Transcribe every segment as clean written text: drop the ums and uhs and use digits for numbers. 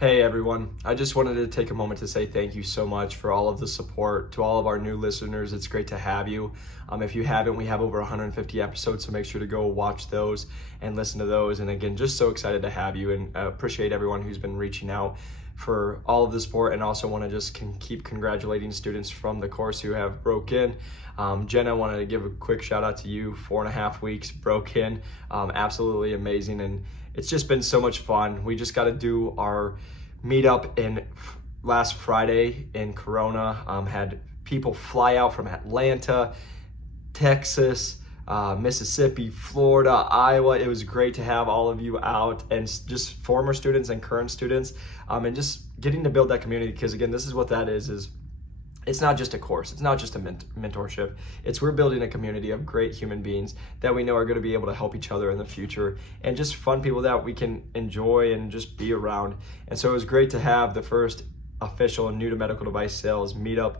Hey everyone, I just wanted to take a moment to say thank you so much for all of the support. To all of our new listeners, it's great to have you. If you haven't, we have over 150 episodes, so make sure to go watch those and listen to those. And again, just so excited to have you and appreciate everyone who's been reaching out for all of the support, and also want to just keep congratulating students from the course who have broke in. Jenna, wanted to give a quick shout out to you. 4.5 weeks broke in, absolutely amazing, and it's just been so much fun. We just got to do our meetup in last Friday in Corona. Had people fly out from Atlanta, Texas, Mississippi, Florida, Iowa. It was great to have all of you out, and just former students and current students, and just getting to build that community, because again, this is what that is it's not just a course, it's not just a mentorship, we're building a community of great human beings that we know are going to be able to help each other in the future, and just fun people that we can enjoy and just be around. And so it was great to have the first official New to Medical Device Sales meetup.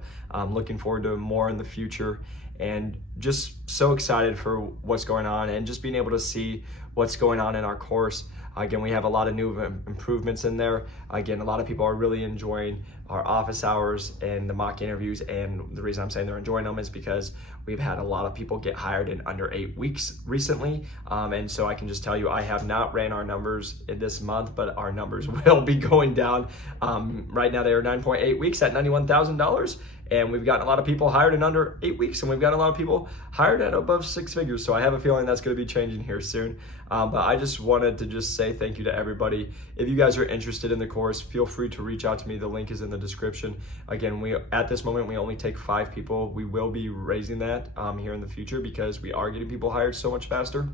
Looking forward to more in the future, and just so excited for what's going on and just being able to see what's going on in our course. Again, we have a lot of new improvements in there. Again, a lot of people are really enjoying our office hours and the mock interviews, and the reason I'm saying they're enjoying them is because we've had a lot of people get hired in under 8 weeks recently, and so I can just tell you, I have not ran our numbers in this month, but our numbers will be going down. Right now they are 9.8 weeks at $91,000, and we've gotten a lot of people hired in under 8 weeks, and we've got a lot of people hired at above 6 figures. So I have a feeling that's going to be changing here soon. But I just wanted to just say thank you to everybody. If you guys are interested in the course, feel free to reach out to me. The link is in the description. Again, at this moment, we only take 5 people. We will be raising that here in the future, because we are getting people hired so much faster.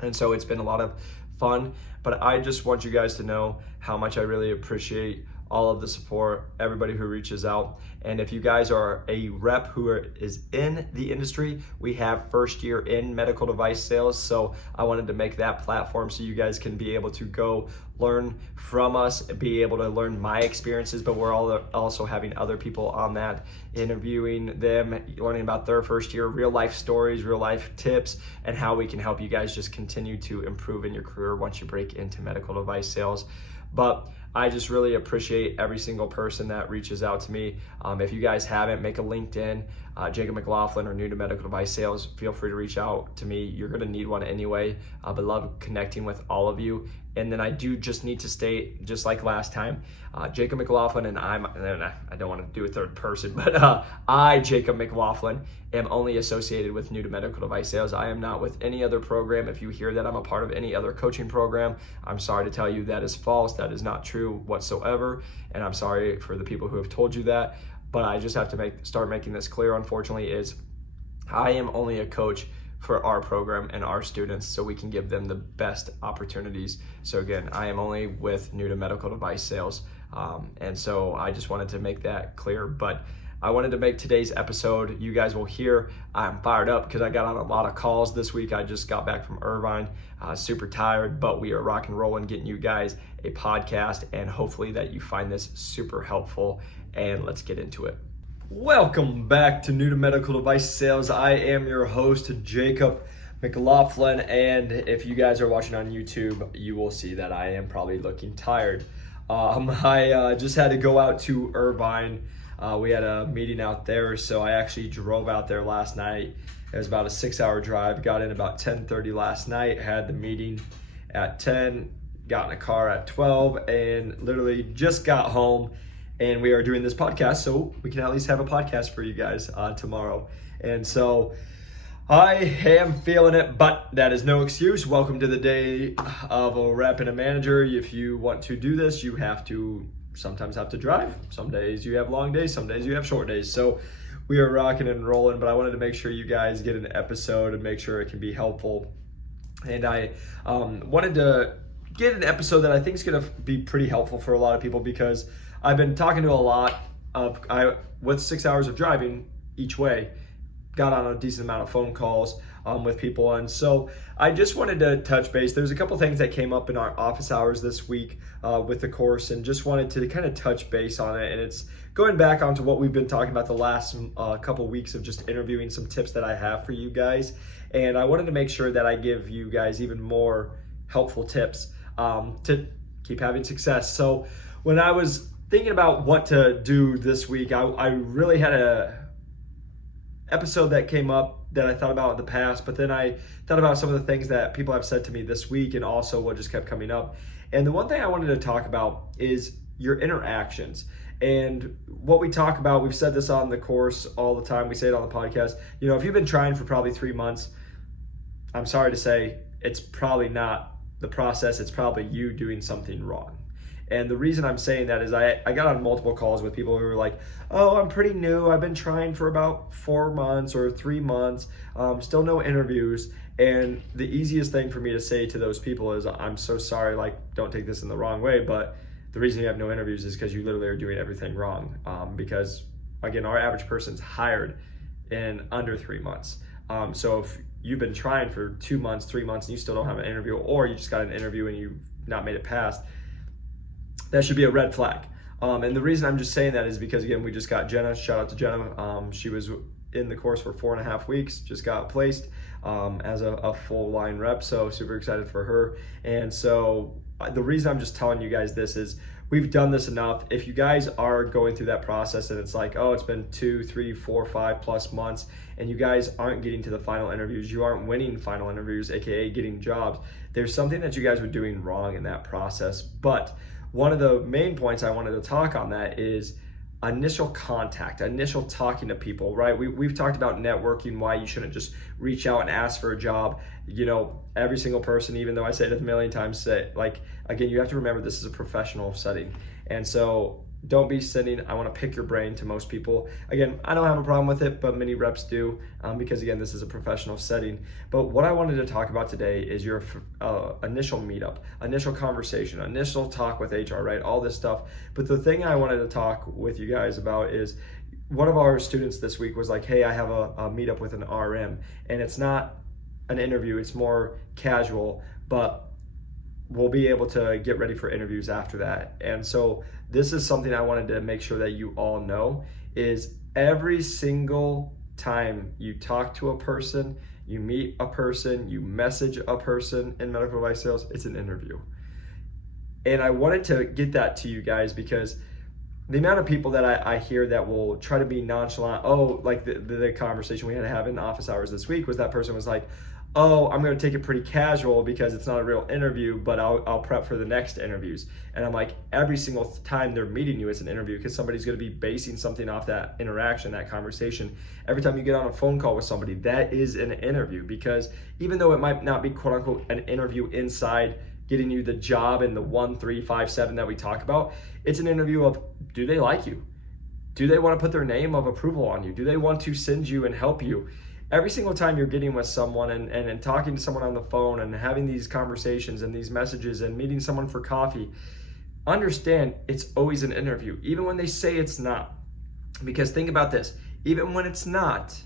And so it's been a lot of fun, but I just want you guys to know how much I really appreciate all of the support, everybody who reaches out. And if you guys are a rep who is in the industry, we have first year in medical device sales. So I wanted to make that platform so you guys can be able to go learn from us, be able to learn my experiences, but we're all also having other people on that, interviewing them, learning about their first year, real life stories, real life tips, and how we can help you guys just continue to improve in your career once you break into medical device sales. But I just really appreciate every single person that reaches out to me. If you guys haven't, make a LinkedIn, Jacob McLaughlin, or New to Medical Device Sales. Feel free to reach out to me. You're gonna need one anyway, but love connecting with all of you. And then I do just need to state, just like last time, Jacob McLaughlin and I don't want to do a third person, but I, Jacob McLaughlin, am only associated with New to Medical Device Sales. I am not with any other program. If you hear that I'm a part of any other coaching program, I'm sorry to tell you that is false. That is not true whatsoever. And I'm sorry for the people who have told you that, but I just have to start making this clear, unfortunately, is I am only a coach for our program and our students, so we can give them the best opportunities. So again, I am only with New to Medical Device Sales. And so I just wanted to make that clear, but I wanted to make today's episode, you guys will hear I'm fired up because I got on a lot of calls this week. I just got back from Irvine, super tired, but we are rock and rolling, getting you guys a podcast, and hopefully that you find this super helpful. And let's get into it. Welcome back to New to Medical Device Sales. I am your host, Jacob McLaughlin, and if you guys are watching on YouTube, you will see that I am probably looking tired. I just had to go out to Irvine. We had a meeting out there, so I actually drove out there last night. It was about a 6-hour drive. Got in about 10:30 last night, had the meeting at 10, got in a car at 12, and literally just got home. And we are doing this podcast, so we can at least have a podcast for you guys tomorrow. And so I am feeling it, but that is no excuse. Welcome to the day of a rep and a manager. If you want to do this, you sometimes have to drive. Some days you have long days, some days you have short days. So we are rocking and rolling, but I wanted to make sure you guys get an episode and make sure it can be helpful. And I wanted to get an episode that I think is going to be pretty helpful for a lot of people, because I've been talking to a lot with 6 hours of driving each way, got on a decent amount of phone calls with people. And so I just wanted to touch base. There's a couple things that came up in our office hours this week with the course, and just wanted to kind of touch base on it. And it's going back onto what we've been talking about the last couple weeks of just interviewing some tips that I have for you guys. And I wanted to make sure that I give you guys even more helpful tips to keep having success. So when I was thinking about what to do this week, I really had a episode that came up that I thought about in the past, but then I thought about some of the things that people have said to me this week and also what just kept coming up. And the one thing I wanted to talk about is your interactions. And what we talk about, we've said this on the course all the time, we say it on the podcast, you know, if you've been trying for probably 3 months, I'm sorry to say, it's probably not the process, it's probably you doing something wrong. And the reason I'm saying that is I got on multiple calls with people who were like, oh, I'm pretty new. I've been trying for about 4 months or 3 months, still no interviews. And the easiest thing for me to say to those people is, I'm so sorry, like, don't take this in the wrong way, but the reason you have no interviews is because you literally are doing everything wrong. Because, again, our average person's hired in under 3 months. So if you've been trying for 2 months, 3 months, and you still don't have an interview, or you just got an interview and you've not made it past, that should be a red flag. And the reason I'm just saying that is because, again, we just got Jenna. Shout out to Jenna. She was in the course for 4.5 weeks, just got placed as a full line rep. So super excited for her. And so the reason I'm just telling you guys this is we've done this enough. If you guys are going through that process and it's like, oh, it's been 2, 3, 4, 5+ months, and you guys aren't getting to the final interviews, you aren't winning final interviews, AKA getting jobs, there's something that you guys were doing wrong in that process. But one of the main points I wanted to talk on that is initial contact, initial talking to people, right? We've talked about networking, why you shouldn't just reach out and ask for a job. You know, every single person, even though I say it a million times, say, like, again, you have to remember this is a professional setting. And so don't be sending, I want to pick your brain to most people. Again, I don't have a problem with it, but many reps do because, again, this is a professional setting. But what I wanted to talk about today is your initial meetup, initial conversation, initial talk with HR, right? All this stuff. But the thing I wanted to talk with you guys about is one of our students this week was like, hey, I have a meetup with an RM, and it's not an interview, it's more casual, but we'll be able to get ready for interviews after that. And so this is something I wanted to make sure that you all know is every single time you talk to a person, you meet a person, you message a person in medical device sales, it's an interview. And I wanted to get that to you guys because the amount of people that I hear that will try to be nonchalant, oh, like the conversation we had to have in office hours this week was that person was like, oh, I'm going to take it pretty casual because it's not a real interview, but I'll prep for the next interviews. And I'm like, every single time they're meeting you, it's an interview because somebody's going to be basing something off that interaction, that conversation. Every time you get on a phone call with somebody, that is an interview because even though it might not be quote unquote an interview inside getting you the job in the 1, 3, 5, 7 that we talk about, it's an interview of, do they like you? Do they want to put their name of approval on you? Do they want to send you and help you? Every single time you're getting with someone and talking to someone on the phone and having these conversations and these messages and meeting someone for coffee, understand it's always an interview, even when they say it's not. Because think about this, even when it's not,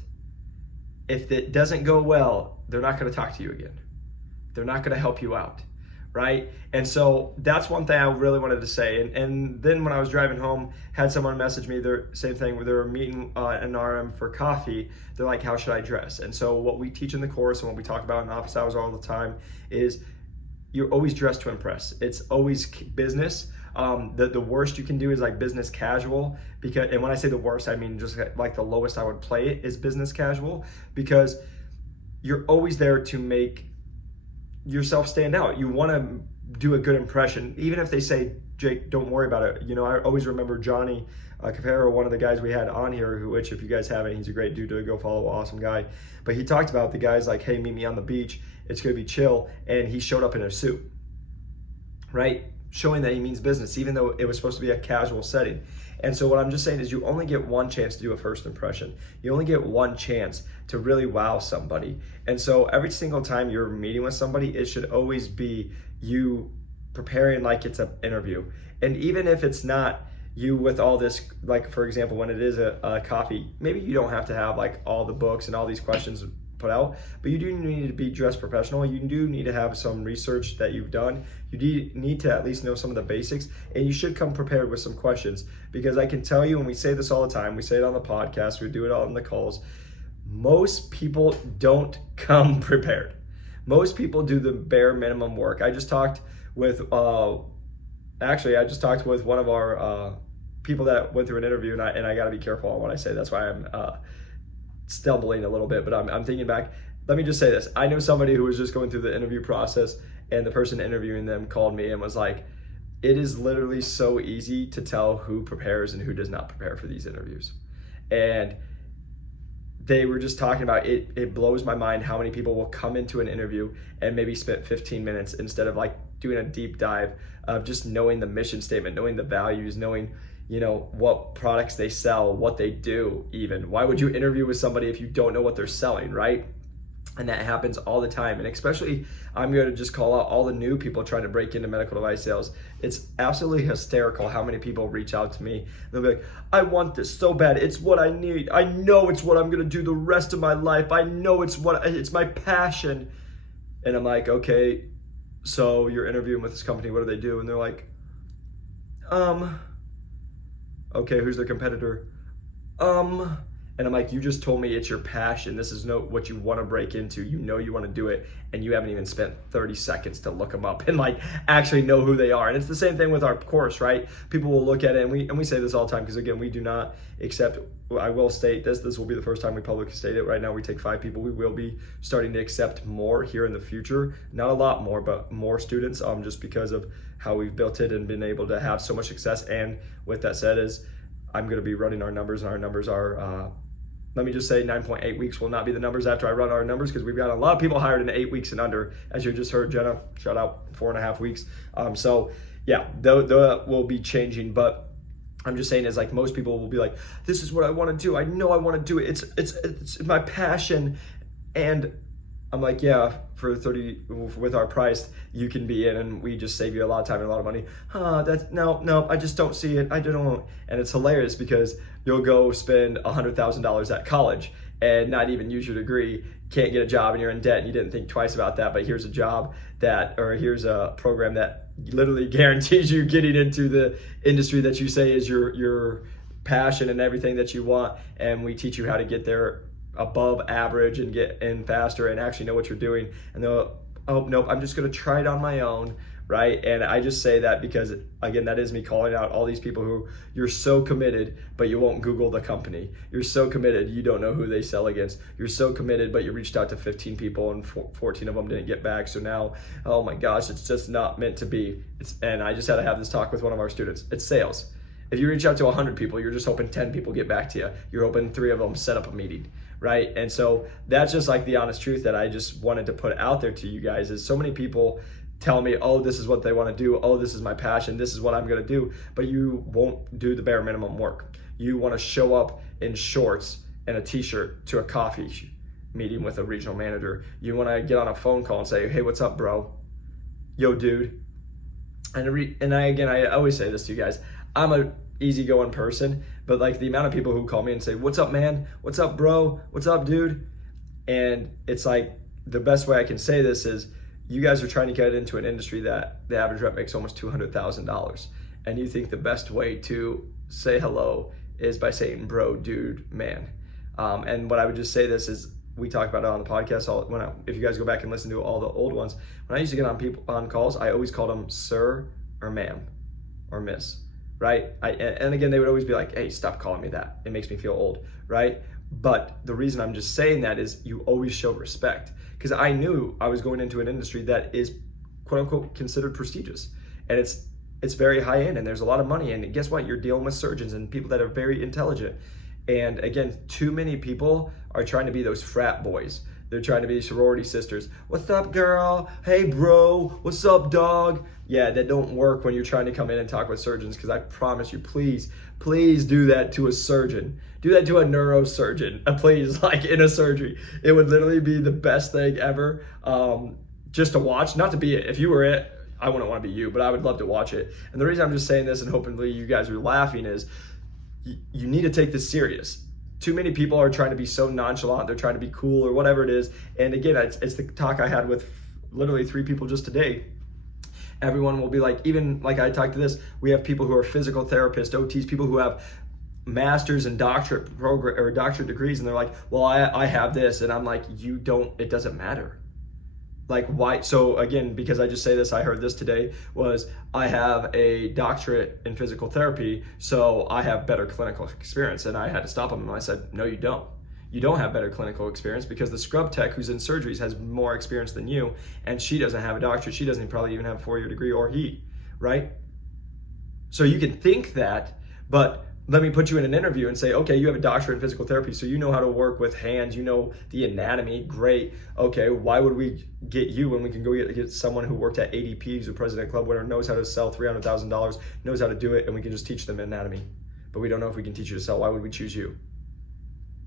if it doesn't go well, they're not going to talk to you again. They're not going to help you out, right? And so that's one thing I really wanted to say. And then when I was driving home, had someone message me, the same thing, where they were meeting an RM for coffee. They're like, how should I dress? And so what we teach in the course and what we talk about in office hours all the time is you're always dressed to impress. It's always business. The worst you can do is like business casual, because, and when I say the worst, I mean just like the lowest I would play it is business casual, because you're always there to make yourself stand out. You want to do a good impression, even if they say, Jake, don't worry about it. You know, I always remember Johnny Capero, one of the guys we had on here, which if you guys haven't, he's a great dude to go follow, awesome guy. But he talked about the guys like, hey, meet me on the beach. It's going to be chill. And he showed up in a suit, right? Showing that he means business, even though it was supposed to be a casual setting. And so what I'm just saying is you only get one chance to do a first impression. You only get one chance to really wow somebody. And so every single time you're meeting with somebody, it should always be you preparing like it's an interview. And even if it's not you with all this, like for example, when it is a coffee, maybe you don't have to have like all the books and all these questions put out, but you do need to be dressed professional. You do need to have some research that you've done. You do need to at least know some of the basics, and you should come prepared with some questions, because I can tell you, and we say this all the time, we say it on the podcast, we do it all in the calls, most people don't come prepared. Most people do the bare minimum work. I just talked with actually, I just talked with one of our people that went through an interview, and I got to be careful on what I say. That's why I'm stumbling a little bit, but I'm thinking back. Let me just say this. I know somebody who was just going through the interview process, and the person interviewing them called me and was like, it is literally so easy to tell who prepares and who does not prepare for these interviews. And they were just talking about it. It blows my mind how many people will come into an interview and maybe spend 15 minutes instead of like doing a deep dive of just knowing the mission statement, knowing the values, knowing, you know, what products they sell, what they do even. Why would you interview with somebody if you don't know what they're selling, right? And that happens all the time. And especially, I'm going to just call out all the new people trying to break into medical device sales. It's absolutely hysterical how many people reach out to me. They'll be like, I want this so bad. It's what I need. I know it's what I'm going to do the rest of my life. I know it's my passion. And I'm like, okay, so you're interviewing with this company. What do they do? And they're like, okay, who's their competitor? And I'm like, you just told me it's your passion. This is what you want to break into. You know you want to do it, and you haven't even spent 30 seconds to look them up and like actually know who they are. And it's the same thing with our course, right? People will look at it, and we say this all the time because again, we do not accept. I will state this. This will be the first time we publicly state it. Right now, we take 5 people. We will be starting to accept more here in the future. Not a lot more, but more students. Just because of how we've built it and been able to have so much success. And with that said, I'm going to be running our numbers, and our numbers are. Let me just say 9.8 weeks will not be the numbers after I run our numbers because we've got a lot of people hired in 8 weeks and under. As you just heard, Jenna, shout out, 4.5 weeks. So yeah, that will be changing, but I'm just saying is like most people will be like, this is what I want to do. I know I want to do it. It's my passion. And I'm like, yeah, for 30 with our price, you can be in, and we just save you a lot of time and a lot of money. No, I just don't see it. I don't. And it's hilarious because you'll go spend $100,000 at college and not even use your degree, can't get a job, and you're in debt, and you didn't think twice about that. But here's a job here's a program that literally guarantees you getting into the industry that you say is your passion and everything that you want. And we teach you how to get there above average and get in faster and actually know what you're doing. And they'll, oh, nope, I'm just going to try it on my own, right? And I just say that because, again, that is me calling out all these people who you're so committed, but you won't Google the company. You're so committed, you don't know who they sell against. You're so committed, but you reached out to 15 people and 14 of them didn't get back. So now, oh my gosh, it's just not meant to be. And I just had to have this talk with one of our students. It's sales. If you reach out to 100 people, you're just hoping 10 people get back to you. You're hoping 3 of them set up a meeting, right? And so that's just like the honest truth that I just wanted to put out there to you guys is so many people tell me, oh, this is what they want to do. Oh, this is my passion. This is what I'm going to do. But you won't do the bare minimum work. You want to show up in shorts and a t-shirt to a coffee meeting with a regional manager. You want to get on a phone call and say, hey, what's up, bro? Yo, dude. And I always say this to you guys. I'm a easygoing person, but like the amount of people who call me and say, what's up, man? What's up, bro? What's up, dude? And it's like the best way I can say this is you guys are trying to get into an industry that the average rep makes almost $200,000. And you think the best way to say hello is by saying bro, dude, man. And what I would just say this is we talk about it on the podcast. If you guys go back and listen to all the old ones, when I used to get on calls, I always called them sir or ma'am or miss. Right? And again, they would always be like, hey, stop calling me that. It makes me feel old, right? But the reason I'm just saying that is you always show respect because I knew I was going into an industry that is quote unquote considered prestigious and it's very high end and there's a lot of money. And guess what? You're dealing with surgeons and people that are very intelligent. And again, too many people are trying to be those frat boys. They're trying to be sorority sisters. What's up, girl? Hey, bro. What's up, dog? Yeah, that don't work when you're trying to come in and talk with surgeons because I promise you, please do that to a surgeon. Do that to a neurosurgeon, please, like in a surgery. It would literally be the best thing ever just to watch. Not to be it. If you were it, I wouldn't want to be you, but I would love to watch it. And the reason I'm just saying this and hopefully you guys are laughing is you need to take this serious. Too many people are trying to be so nonchalant. They're trying to be cool or whatever it is. And again, it's the talk I had with literally 3 people just today. Everyone will be like, even like I talked to this, we have people who are physical therapists, OTs, people who have masters and doctorate degrees. And they're like, well, I have this. And I'm like, you don't, it doesn't matter. Like why? So again, because I just say this, I heard this today, was I have a doctorate in physical therapy, so I have better clinical experience. And I had to stop him and I said, no, you don't. You don't have better clinical experience because the scrub tech who's in surgeries has more experience than you, and she doesn't have a doctorate. She doesn't probably even have a 4-year degree, or he, right? So you can think that, but let me put you in an interview and say, okay, you have a doctorate in physical therapy, so you know how to work with hands, you know the anatomy, great. Okay, why would we get you when we can go get someone who worked at ADP, who's a President Club winner, knows how to sell $300,000, knows how to do it, and we can just teach them anatomy. But we don't know if we can teach you to sell. Why would we choose you?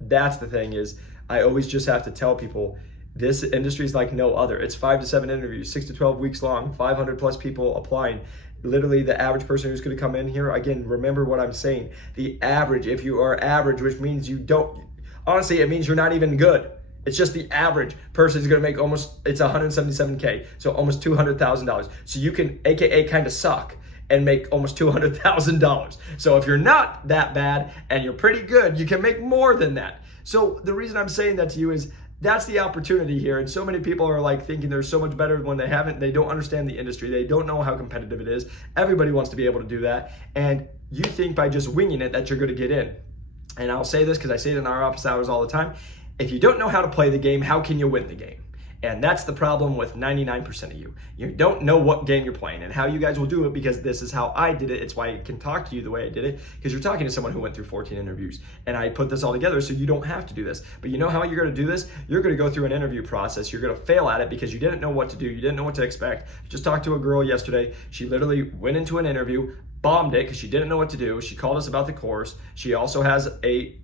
That's the thing is, I always just have to tell people, this industry is like no other. It's 5 to 7 interviews, 6 to 12 weeks long, 500 plus people applying. Literally the average person who's going to come in here, again, remember what I'm saying. The average, if you are average, which means you don't, honestly, it means you're not even good. It's just the average person is going to make it's $177K, so almost $200,000. So you can, AKA kind of suck, and make almost $200,000. So if you're not that bad and you're pretty good, you can make more than that. So the reason I'm saying that to you is, that's the opportunity here. And so many people are like thinking they're so much better when they don't understand the industry. They don't know how competitive it is. Everybody wants to be able to do that. And you think by just winging it that you're going to get in. And I'll say this because I say it in our office hours all the time. If you don't know how to play the game, how can you win the game? And that's the problem with 99% of you. You don't know what game you're playing and how you guys will do it, because this is how I did it. It's why I can talk to you the way I did it, because you're talking to someone who went through 14 interviews. And I put this all together so you don't have to do this. But you know how you're going to do this? You're going to go through an interview process. You're going to fail at it because you didn't know what to do. You didn't know what to expect. I just talked to a girl yesterday. She literally went into an interview, bombed it because she didn't know what to do. She called us about the course. She also has a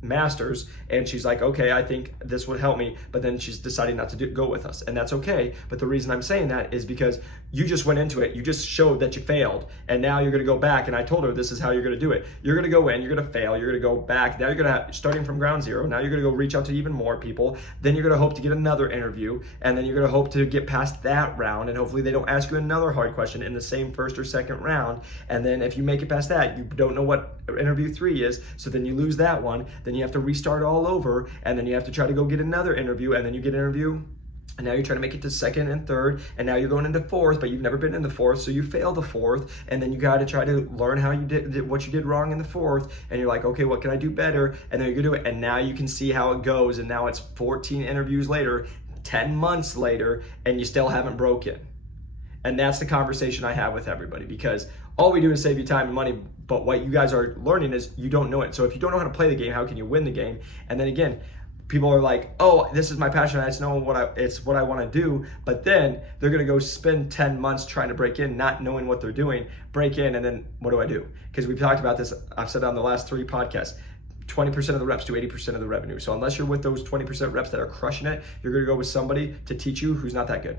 master's, and she's like, okay, I think this would help me, but then she's deciding not to go with us, and that's okay. But the reason I'm saying that is because you just went into it, you just showed that you failed, and now you're going to go back. And I told her this is how you're going to do it. You're going to go in, you're going to fail, you're going to go back, now you're going to starting from ground zero, now you're going to go reach out to even more people, then you're going to hope to get another interview, and then you're going to hope to get past that round, and hopefully they don't ask you another hard question in the same first or second round. And then if you make it past that, you don't know what interview 3 is, so then you lose that one, then you have to restart all over, and then you have to try to go get another interview, and then you get an interview, and now you're trying to make it to second and third, and now you're going into fourth, but you've never been in the fourth, so you fail the fourth, and then you got to try to learn how you did what you did wrong in the fourth, and you're like, okay, what can I do better? And then you're gonna do it, and now you can see how it goes, and now it's 14 interviews later, 10 months later, and you still haven't broken. And that's the conversation I have with everybody, because all we do is save you time and money, but what you guys are learning is you don't know it. So if you don't know how to play the game, how can you win the game? And then again, people are like, oh, this is my passion, I just know it's what I want to do, but then they're going to go spend 10 months trying to break in, not knowing what they're doing, break in, and then what do I do? Because we've talked about this, I've said on the last 3 podcasts, 20% of the reps do 80% of the revenue. So unless you're with those 20% reps that are crushing it, you're going to go with somebody to teach you who's not that good.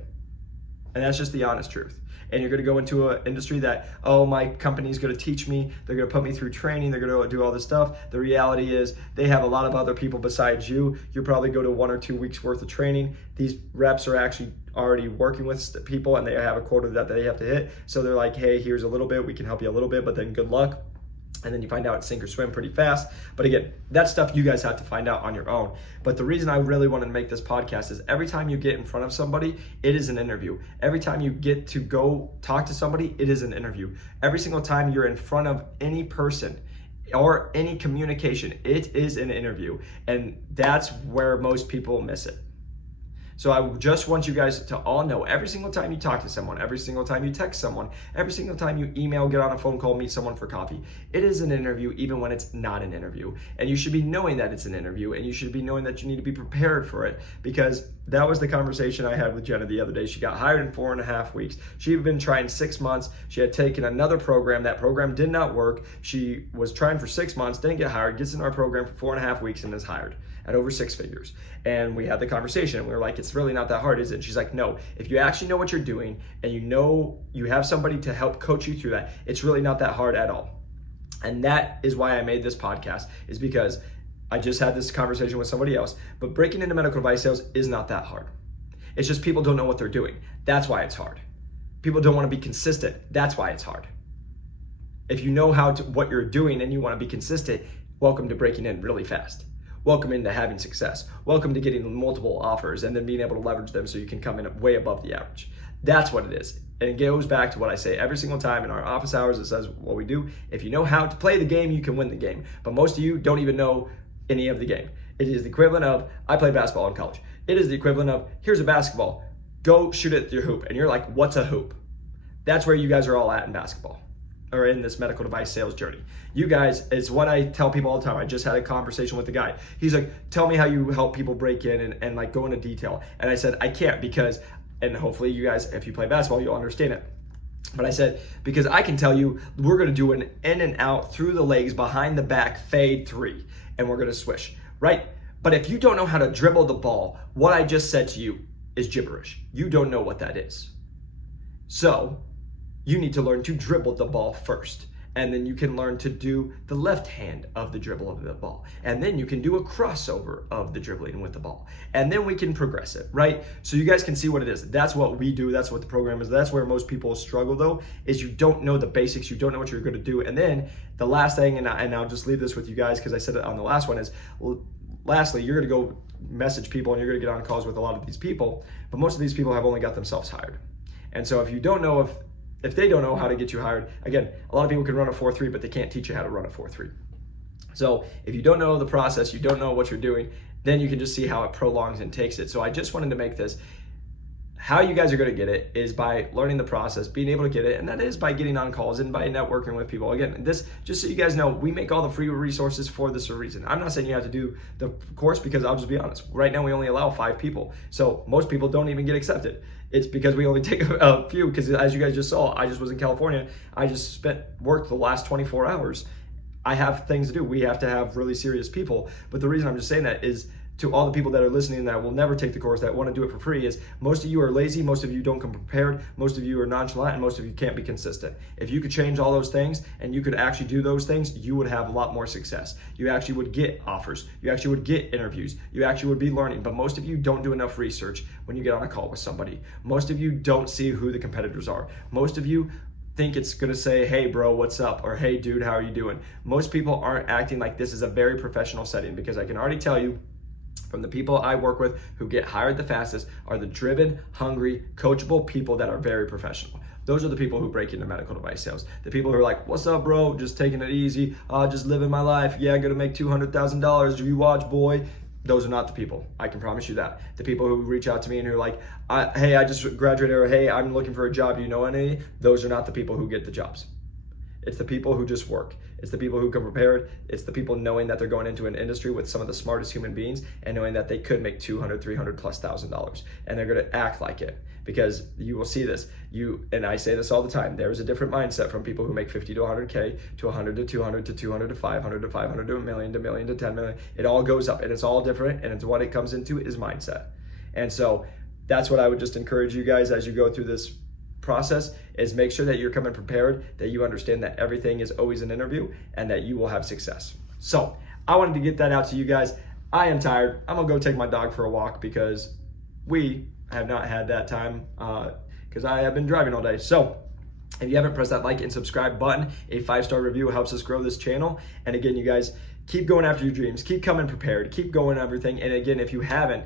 And that's just the honest truth. And you're going to go into an industry that, oh, my company's going to teach me, they're going to put me through training, they're going to do all this stuff. The reality is they have a lot of other people besides you. You probably go to 1 or 2 weeks worth of training. These reps are actually already working with people, and they have a quota that they have to hit. So they're like, hey, here's a little bit, we can help you a little bit, but then good luck. And then you find out it's sink or swim pretty fast. But again, that's stuff you guys have to find out on your own. But the reason I really wanted to make this podcast is every time you get in front of somebody, it is an interview. Every time you get to go talk to somebody, it is an interview. Every single time you're in front of any person or any communication, it is an interview. And that's where most people miss it. So I just want you guys to all know, every single time you talk to someone, every single time you text someone, every single time you email, get on a phone call, meet someone for coffee, it is an interview even when it's not an interview. And you should be knowing that it's an interview, and you should be knowing that you need to be prepared for it, because that was the conversation I had with Jenna the other day. She got hired in 4.5 weeks. She had been trying 6 months. She had taken another program. That program did not work. She was trying for 6 months, didn't get hired, gets in our program for 4.5 weeks and is hired at over 6 figures. And we had the conversation, and we were like, it's really not that hard, is it? And she's like, no, if you actually know what you're doing and you know you have somebody to help coach you through that, it's really not that hard at all. And that is why I made this podcast, is because I just had this conversation with somebody else, but breaking into medical device sales is not that hard. It's just people don't know what they're doing. That's why it's hard. People don't want to be consistent. That's why it's hard. If you know what you're doing and you want to be consistent, welcome to breaking in really fast. Welcome into having success. Welcome to getting multiple offers and then being able to leverage them so you can come in way above the average. That's what it is. And it goes back to what I say every single time in our office hours. It says what we do. If you know how to play the game, you can win the game. But most of you don't even know any of the game. It is the equivalent of, I played basketball in college. It is the equivalent of, here's a basketball, go shoot it at your hoop. And you're like, what's a hoop? That's where you guys are all at in basketball, or in this medical device sales journey. You guys, it's what I tell people all the time. I just had a conversation with the guy. He's like, tell me how you help people break in and like go into detail. And I said, I can't because, and hopefully you guys, if you play basketball, you'll understand it. But I said, because I can tell you, we're gonna do an in and out through the legs, behind the back, fade 3, and we're gonna swish, right? But if you don't know how to dribble the ball, what I just said to you is gibberish. You don't know what that is. So you need to learn to dribble the ball first. And then you can learn to do the left hand of the dribble of the ball. And then you can do a crossover of the dribbling with the ball. And then we can progress it, right? So you guys can see what it is. That's what we do. That's what the program is. That's where most people struggle though, is you don't know the basics. You don't know what you're going to do. And then the last thing, and I'll just leave this with you guys because I said it on the last one, is lastly, you're going to go message people and you're going to get on calls with a lot of these people. But most of these people have only got themselves hired. And so if you don't know if they don't know how to get you hired, again, a lot of people can run a 4.3, but they can't teach you how to run a 4.3. So if you don't know the process, you don't know what you're doing, then you can just see how it prolongs and takes it. So I just wanted to make this, how you guys are going to get it is by learning the process, being able to get it, and that is by getting on calls and by networking with people. Again, this, just so you guys know, we make all the free resources for this reason. I'm not saying you have to do the course because I'll just be honest. Right now, we only allow 5 people. So most people don't even get accepted. It's because we only take a few, because as you guys just saw, I just was in California. I just worked the last 24 hours. I have things to do. We have to have really serious people. But the reason I'm just saying that is to all the people that are listening that will never take the course, that want to do it for free, is most of you are lazy, most of you don't come prepared, most of you are nonchalant, and most of you can't be consistent. If you could change all those things and you could actually do those things, you would have a lot more success. You actually would get offers. You actually would get interviews. You actually would be learning. But most of you don't do enough research when you get on a call with somebody. Most of you don't see who the competitors are. Most of you think it's gonna say, hey bro, what's up? Or hey dude, how are you doing? Most people aren't acting like this is a very professional setting, because I can already tell you from the people I work with who get hired the fastest are the driven, hungry, coachable people that are very professional. Those are the people who break into medical device sales. The people who are like, what's up, bro? Just taking it easy. Just living my life. Yeah, gonna make $200,000. Do you watch, boy? Those are not the people. I can promise you that. The people who reach out to me and who are like, hey, I just graduated, or hey, I'm looking for a job. Do you know any? Those are not the people who get the jobs. It's the people who just work. It's the people who come prepared. It's the people knowing that they're going into an industry with some of the smartest human beings and knowing that they could make $200,000, $300,000+, and they're going to act like it, because you will see this. And I say this all the time. There is a different mindset from people who make 50 to 100K to 100 to 200 to 200 to 500 to 500 to a million to million to 10 million. It all goes up, and it's all different, and it's what it comes into is mindset. And so that's what I would just encourage you guys as you go through this process, is make sure that you're coming prepared, that you understand that everything is always an interview, and that you will have success. So I wanted to get that out to you guys. I am tired. I'm gonna go take my dog for a walk because we have not had that time because I have been driving all day. So if you haven't pressed that like and subscribe button, a 5-star review helps us grow this channel. And again, you guys, keep going after your dreams, keep coming prepared, keep going everything. And again, if you haven't,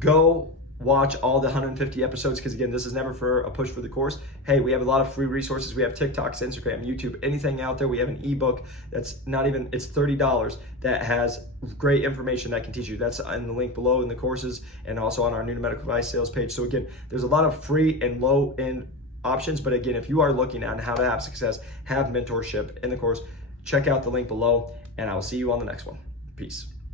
go watch all the 150 episodes, because again, this is never for a push for the course. Hey, we have a lot of free resources. We have TikToks, Instagram, YouTube, anything out there. We have an ebook that's not even, it's $30, that has great information that can teach you. That's in the link below in the courses, and also on our new medical device sales page. So again, there's a lot of free and low end options. But again, if you are looking at how to have success, have mentorship in the course, check out the link below, and I will see you on the next one. Peace.